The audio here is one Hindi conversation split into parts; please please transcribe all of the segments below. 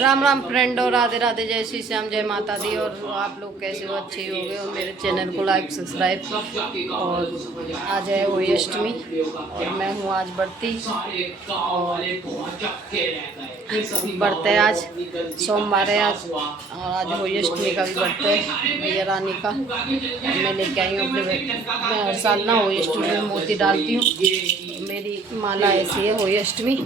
राम राम फ्रेंड और राधे राधे, जय श्री श्याम, जय माता दी। और आप लोग कैसे हो? अच्छे हो गए? और मेरे चैनल को लाइक सब्सक्राइब। और आज है वही अष्टमी और मैं हूँ आज बरती। और व्रत है आज, सोमवार है आज। और आज वही अष्टमी का भी व्रत है मैया रानी का। मैं लेके आई हूँ अपने, मैं हर साल ना वही अष्टमी में मोती डालती हूँ। मेरी माला ऐसी है वही अष्टमी,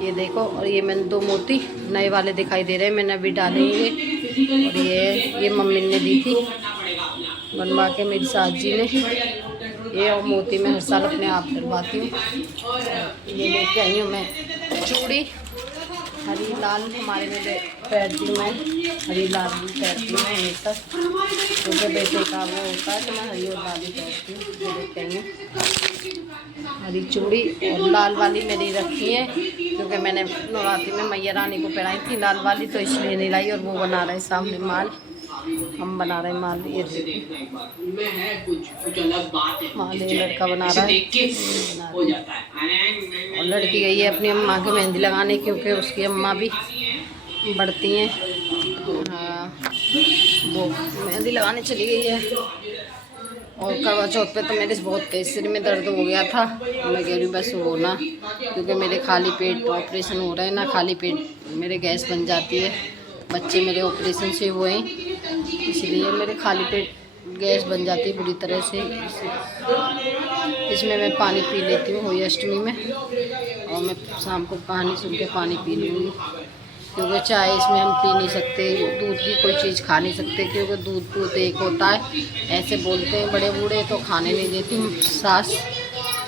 ये देखो। और ये मैंने 2 मोती नए वाले दिखाई दे रहे हैं, मैंने अभी डाले ये। और ये मम्मी ने दी थी बनवा के, मेरी सास जी ने। ये और मोती मैं हर साल अपने आप डलवाती हूँ। ये लेके आई हूँ मैं चूड़ी हरी लाल, हमारे में पहनती हूँ मैं हरी लाल भी पहनती हूँ हमेशा, क्योंकि बेटे का वो होता है तो मैं हरी और लाल ही पहनती हूँ। ये लेके आई हूँ हरी चूड़ी, और लाल वाली मेरी रखी है क्योंकि मैंने नवरात्रि में मैया रानी को पहनाई थी लाल वाली, तो इसलिए नहीं लाई। और वो बना रहे सामने माल, हम बना रहे माल। ये माल ये लड़का बना रहा है, और लड़की गई है अपनी अम्मा की मेहंदी लगाने, क्योंकि उसकी अम्मा भी बढ़ती हैं। हाँ, वो मेहंदी लगाने चली गई है। और करवा चौथ पे तो मेरे बहुत तेज सिर में दर्द हो गया था। मैं कह रही बस हो ना, क्योंकि मेरे खाली पेट ऑपरेशन हो रहा है ना, खाली पेट मेरे गैस बन जाती है। बच्चे मेरे ऑपरेशन से हुए हैं, इसलिए मेरे खाली पेट गैस बन जाती है बुरी तरह से। इसमें मैं पानी पी लेती हूँ होली अष्टमी में, और मैं शाम को कहानी सुन के पानी पी लूँगी, क्योंकि चाय इसमें हम पी नहीं सकते, दूध की कोई चीज़ खा नहीं सकते, क्योंकि दूध एक होता है ऐसे बोलते हैं बड़े बूढ़े, तो खाने नहीं देती सास।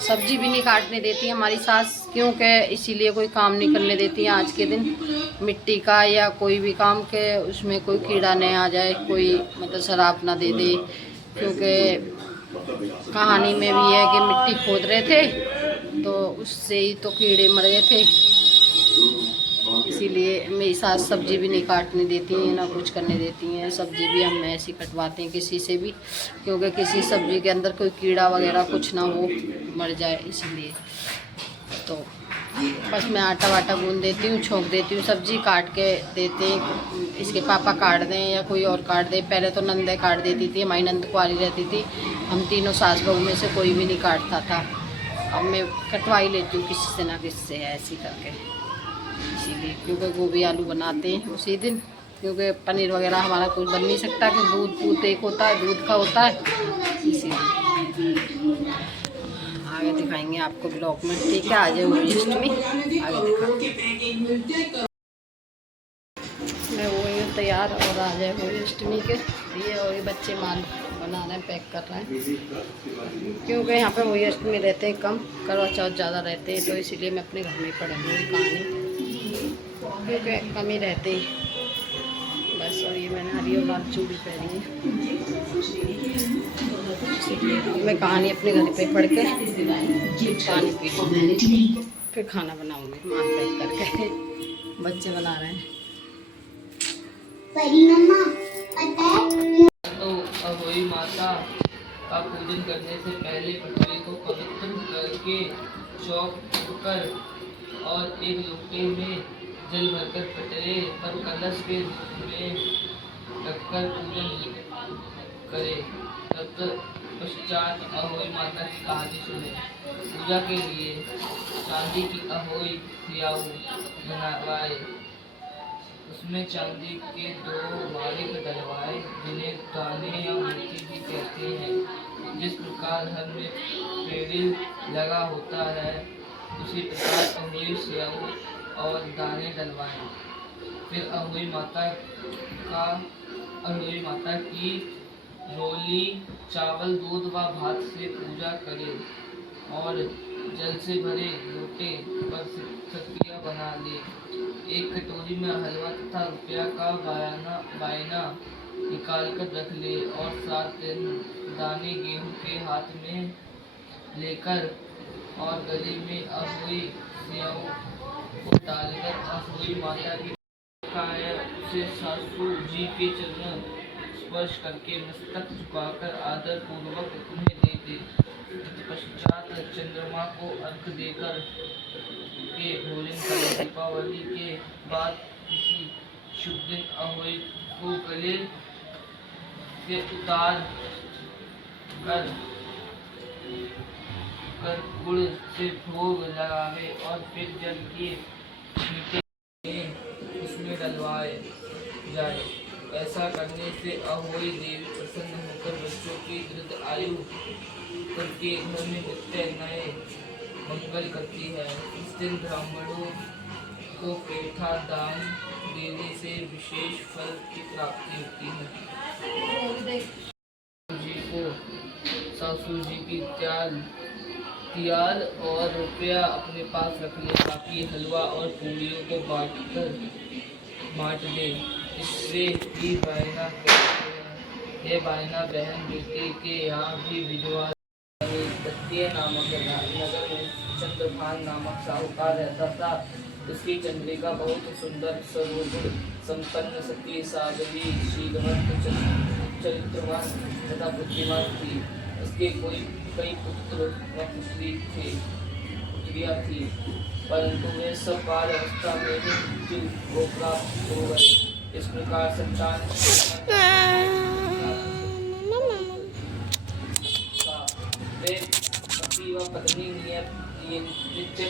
सब्जी भी नहीं काटने देती हमारी सास, क्योंकि इसीलिए कोई काम नहीं करने देती है आज के दिन, मिट्टी का या कोई भी काम के उसमें कोई कीड़ा नहीं आ जाए, कोई मतलब शराब ना दे दे। क्योंकि कहानी में भी है कि मिट्टी खोद रहे थे तो उससे ही तो कीड़े मर गए थे, इसीलिए मेरी सास सब्जी भी नहीं काटने देती हैं, ना कुछ करने देती हैं। सब्जी भी हम ऐसे कटवाते हैं किसी से भी, क्योंकि किसी सब्जी के अंदर कोई कीड़ा वगैरह कुछ ना हो, मर जाए, इसलिए। तो बस मैं आटा वाटा गूंद देती हूँ, छोंक देती हूँ, सब्जी काट के देते हैं, इसके पापा काट दें या कोई और काट दे। पहले तो नंदे काट देती थी, हमारी नंद कुंवारी रहती थी, हम तीनों सास बहू में से कोई भी नहीं काटता था। अब मैं कटवा ही लेती हूँ किसी से ना किसी से, ऐसे करके, इसीलिए। क्योंकि गोभी आलू बनाते हैं उसी दिन, क्योंकि पनीर वगैरह हमारा कुछ बन नहीं सकता, कि दूध एक होता है, दूध का होता है, इसीलिए। आगे दिखाएंगे आपको ब्लॉग में, ठीक है? आज है होली अष्टमी, आगे दिखाएंगे। मैं वो हूँ तैयार, और आज है होली अष्टमी के लिए। और ये बच्चे माल बना रहे हैं, पैक कर रहे हैं, क्योंकि यहाँ पे होली अष्टमी रहते हैं कम, करवा चौथ ज़्यादा रहते हैं, तो इसीलिए मैं अपने घर में पढ़ूँगी कहानी, क्योंकि कम ही रहते हैं बस। और ये मैंने हरी और लाल चूड़ी पहनी है, मैं कहानी अपने घर पे पढ़ के पानी पी लूँगी, फिर खाना बनाऊँगी माल पैक करके। बच्चे बना रहे हैं। तो अहोई माता का पूजन करने से पहले पृथ्वी को पवित्र करके चौक कर और एक लोटे में जल भरकर पटरे पर कलश के में रखकर पूजन करे। तत्पश्चात अहोई माता की कहानी सुने। पूजा के लिए चांदी की अहोई सियाऊ बनवाए, उसमें चांदी के 2 मालिक डलवाए, जिन्हें दाने या मोती भी कहते हैं। जिस प्रकार हर में पेड़ी लगा होता है, उसी प्रकार अहोई सियाऊ और दाने डलवाए। फिर अहोई माता की रोली चावल, दूध व भात से पूजा करे, और जल से भरे लोटे पर सत्रिया बना ले। एक कटोरी में हलवा तथा रुपया का बायना निकाल कर रख ले, और 7 दाने गेहूं के हाथ में लेकर और गले में अहोई सियाऊ को डालकर अहोई माता की उसे सासू जी के चरण स्पर्श करके मस्तक झुकाकर आदर पूर्वक उन्हें दे दे। तत्पश्चात चंद्रमा को अर्घ देकर के भोजन करें। दीपावली के बाद किसी शुभ दिन अहोई को गले से उतार कर गुड़ से भोग लगावे और फिर जल के मीठे में उसमें डलवाए जाए। ऐसा करने से अहोई देवी प्रसन्न होकर बच्चों की दीर्घ आयु करके घर में नित्य नए मंगल करती है। इस दिन ब्राह्मणों को पेठा दान देने से विशेष फल की प्राप्ति होती है। जी को सासू जी की तियाल और रुपया अपने पास रख ले ताकि हलवा और पूड़ियों को बांट दे। इससे भी बायना कहते हैं। ये बायना बहन बेटी के यहाँ भी भिजवा। दत्तीय नामक नगर में चंद्रभान नामक साहूकार रहता था। उसकी चंद्रिका बहुत सुंदर सर्वगुण संपन्न सती साध्वी शीलवंत चरित्रवान तथा बुद्धिमान थी। उसके कई पुत्र व पुत्रियां थी, परंतु वे सब बाल अवस्था में ही मृत्यु को प्राप्त हो गए। इस प्रकार संतान वे पति व पत्नी नित्य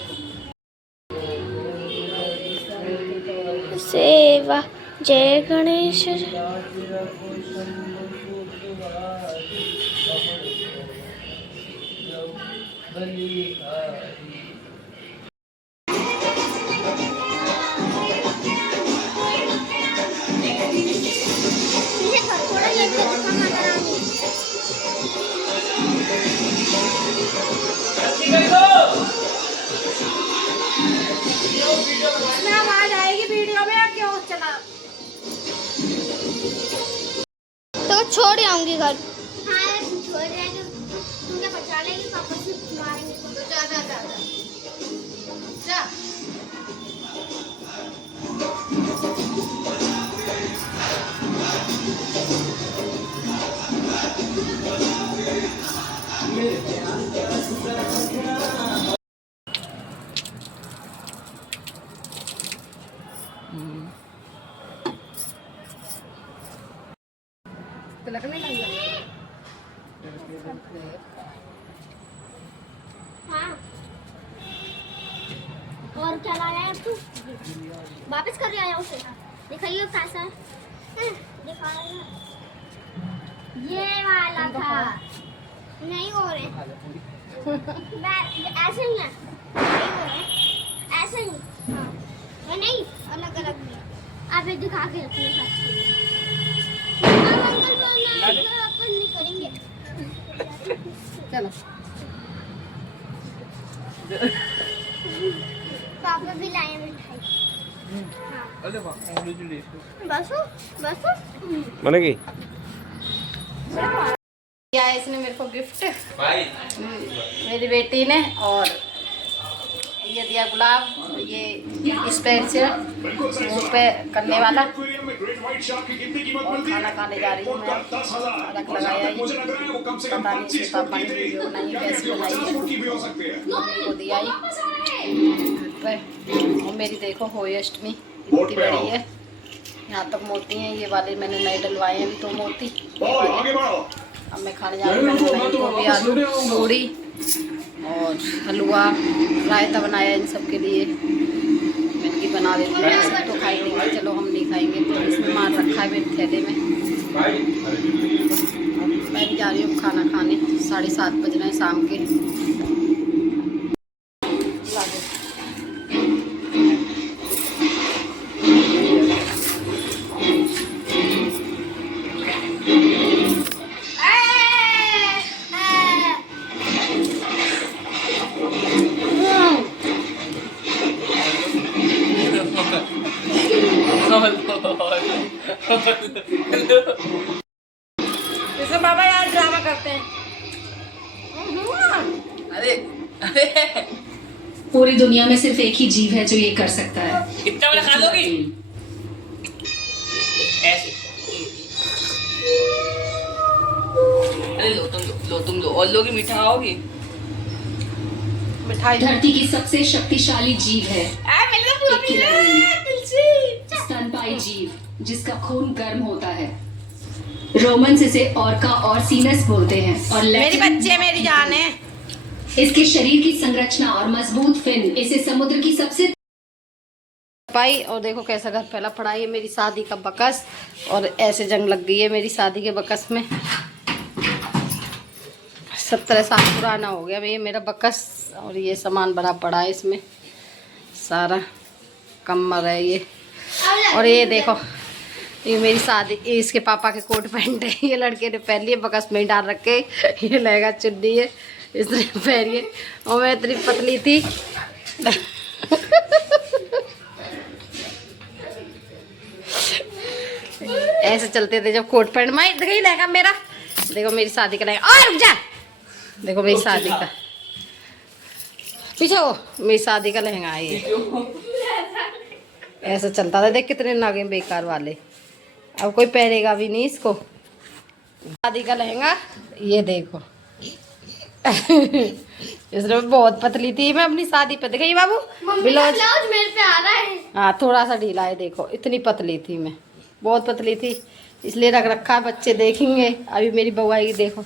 सेवा। जय गणेश। आवाज आएगी वीडियो में, क्यों चला तो छोड़ आऊंगी घर। हाँ छोड़ जाएगी, तुमने बचा लेगी, पापा से मारेंगे तो जा जा जा जा। लगने लग गया। हाँ। और क्या लाया है तू? वापस कर आया उसे। दिखाइए पैसा है। दिखा ये वाला था। नहीं हो रहे। ऐसे ही है। नहीं हो रहे। ऐसे ही। हाँ। नहीं अलग अलग भी। आप ये दिखा के रखना साथ। अपन नहीं करेंगे। चलो पापा भी लाए मिठाई। अरे वाह बस बस बनेगी। क्या है इसने मेरे को गिफ्ट मेरी बेटी ने, और ये दिया गुलाब, ये स्पेशल मुंह पे करने वाला, और खाना खाने जा रही हूँ मैं। रख लगाया ही पता नहीं इसने कब बनी वीडियो बनाई, कैसे बनाई है, मम्मी को दिया ही। और मेरी देखो होली अष्टमी इतनी बड़ी है, यहाँ तक मोती हैं। ये वाले मैंने नए डलवाए हैं, तो मोती। अब मैं खाने जा रही हूँ। गोभी आलू पूड़ी और हलवा रायता बनाया इन सब के लिए। मैं इनकी बना देती हूँ, सब तो खाई नहीं, चलो हम नहीं खाएंगे, तो इसमें मार रखा है मेरे थैले में। मैं भी जा रही हूँ खाना खाने। 7:30 बज रहे हैं शाम के। जैसे बाबा यार ड्रामा करते हैं। अरे अरे पूरी दुनिया में सिर्फ एक ही जीव है जो ये कर सकता है। इतना बड़ा खा लोगी ऐसे। अरे लो तुम लो और लोगी मीठा खाओगी। मिठाई धरती की सबसे शक्तिशाली जीव है। मैंने तो पूरा पी लिया तुलसी। स्तनपायी जीव जिसका खून गर्म होता है। रोमन्स इसे ऑर्का और सीनस बोलते हैं और मेरी बच्चे मेरी जान है। इसके शरीर की संरचना और मजबूत फिन इसे समुद्र की सबसे पाई। और देखो कैसा घर फैला पड़ा है। ये मेरी शादी का बकस और ऐसे जंग लग गई है मेरी शादी के बकस में। 17 साल पुराना हो गया ये मेरा बकस और ये सामान भरा पड़ा है इसमें सारा। कमर है ये। और ये देखो ये मेरी शादी इसके पापा के कोट पैंट है। ये लड़के ने पहन लिए बकस में ही डाल रखे। ये लहंगा चुन्नी है इसने पहनी है और मैं इतनी पतली थी। ऐसे चलते थे जब कोट पैंट। मैं देखो लहंगा मेरा। देखो मेरी शादी का लहंगा। और रुक जा। देखो मेरी शादी का पीछे हो मेरी शादी का लहंगा है ये। ऐसा चलता था। देख कितने नागे बेकार वाले। अब कोई पहनेगा भी नहीं इसको। शादी का लहंगा ये देखो। इसमें बहुत पतली थी मैं अपनी शादी पे। देखिए बाबू ब्लाउज मेरे पे आ रहा है। हाँ थोड़ा सा ढीला है। देखो इतनी पतली थी मैं बहुत पतली थी इसलिए रख रखा है। बच्चे देखेंगे। अभी मेरी बहू आएगी। देखो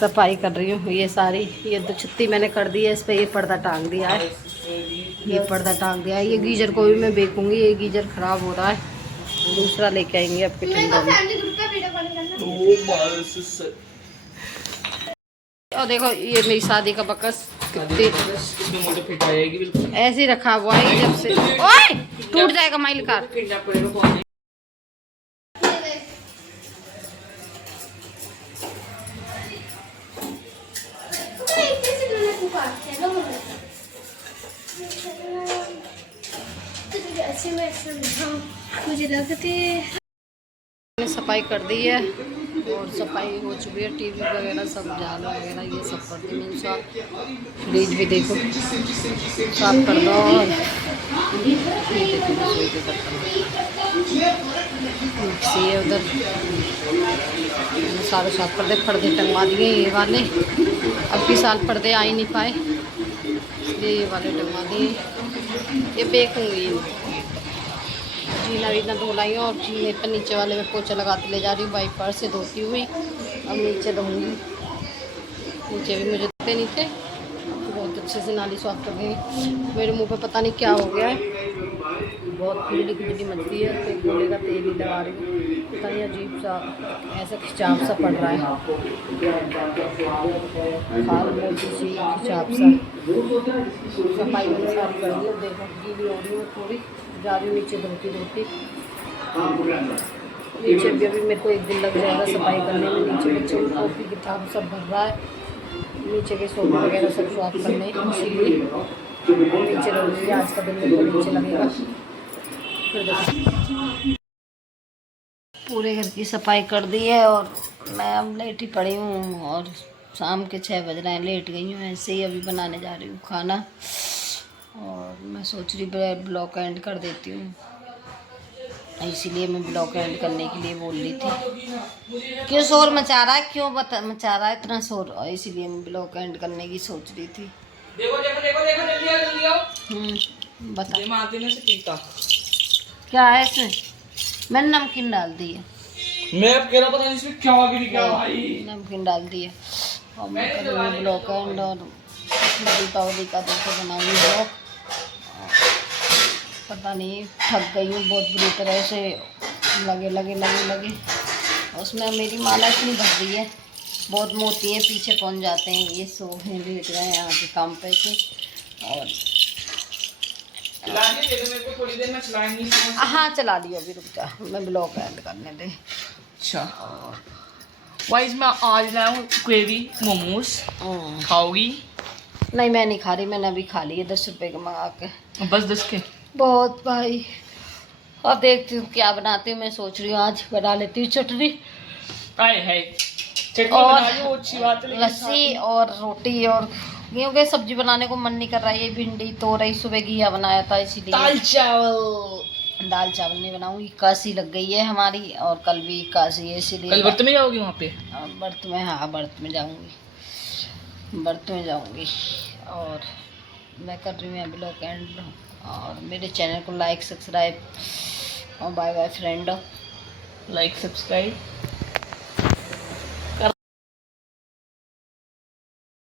सफाई कर रही हूँ ये सारी। ये दो छुट्टी मैंने कर दी है। इस पर ये पर्दा टांग दिया है। ये पर्दा टांग दिया है। ये गीजर को भी मैं बेचूंगी। ये गीजर खराब हो रहा है। दूसरा लेके आएंगे आपके टेंडर में। और देखो ये मेरी शादी का बकस कितनी ऐसे ही रखा हुआ है जब से। ओए टूट जाएगा माइल कार। मुझे लगती मैंने सफाई कर दी है और सफाई हो चुकी है। टीवी वगैरह सब झाल वगैरह ये सब कर दी मैंने साफ। फ्रिज भी देखो साफ कर दो। और मिक्सी है उधर सारे साफ कर दे। पर्दे टंगवा दिए ये वाले। अब की साल पर्दे आ ही नहीं पाए इसलिए ये वाले टंगवा दिए। ये बेचूंगी। जीना वीना धोलाई और जीने पर नीचे वाले में पोछा लगाते ले जा रही हूँ। वाइपर से धोती हुई अब नीचे धोऊंगी। नीचे भी मुझे धोते नीचे बहुत अच्छे से नाली साफ कर गई। मेरे मुंह पे पता नहीं क्या हो गया है। बहुत खुजली खुजली मचती है। तो गोले का तेल ही लगा रही हूँ। पता नहीं अजीब सा ऐसा खिंचाव सा पड़ रहा है। खाल मोटी सी खिंचाव सा। सफाई मैंने सारी कर दी। देखो गीली हो रही हूँ थोड़ी। जा रही हूँ नीचे धोती नीचे भी। अभी मेरे को एक दिन लग जाएगा सफाई करने में। नीचे बच्चे कॉपी किताब सब भर रहा है। नीचे के सोफे वगैरह सब साफ करने इसीलिए नीचे रहूँगी। आज का दिन मेरे को नीचे लगेगा। फिर देखो पूरे घर की सफाई कर दी है और मैं अब लेट ही पड़ी हूँ। और शाम के 6 बज रहे हैं। लेट गई हूँ ऐसे ही। अभी बनाने जा रही हूँ खाना और मैं सोच रही ब्लॉग एंड कर देती हूँ। इसीलिए मैं ब्लॉग एंड करने के लिए बोल रही थी। क्यों शोर मचा रहा है? क्यों मचा रहा है इतना शोर? इसीलिए मैं ब्लॉग एंड करने की सोच रही थी। देखो देखो देखो देखो जल्दी आओ। बता पीता क्या है इसमें? मैंने नमकीन डाल दी है। मैं अब कह रहा पता नहीं इसमें क्या क्या भाई। नमकीन डाल दी है और मैं करूँगी ब्लॉग एंड। और दीपावली का देखो बनाऊँगी ब्लॉग। पता नहीं थक गई हूँ बहुत बुरी तरह से। लगे उसमें मेरी माला इतनी भर रही है बहुत मोटी है। पीछे पहुँच जाते हैं ये सो हैं भेज रहे हैं यहाँ के काम पे से। और थोड़ी देर में चलाएंगी। हाँ चला लियो अभी रुक जा। मैं ब्लॉग एंड करने दे। अच्छा वाइज मैं आज लाया हूँ ग्रेवी मोमोज। खाओगी? नहीं मैं नहीं खा रही। मैंने अभी खा लिए 10 रुपए के मंगा के। बस 10 के बहुत भाई। अब देखती हूँ क्या बनाती हूँ। मैं सोच रही हूँ आज बना लेती हूँ चटनी और अच्छी बात है। लस्सी और रोटी। और क्योंकि सब्जी बनाने को मन नहीं कर रहा है। ये भिंडी तो रही सुबह घिया बनाया था इसीलिए दाल चावल नहीं बनाऊंगी। काशी लग गई है हमारी और कल भी काशी है इसीलिए। कल व्रत में जाओगी वहाँ पे? व्रत में? हाँ व्रत में जाऊंगी। व्रत में जाऊंगी। और मैं कर रही हूँ ब्लॉग एंड और मेरे चैनल को लाइक सब्सक्राइब और bye bye friend. Like subscribe.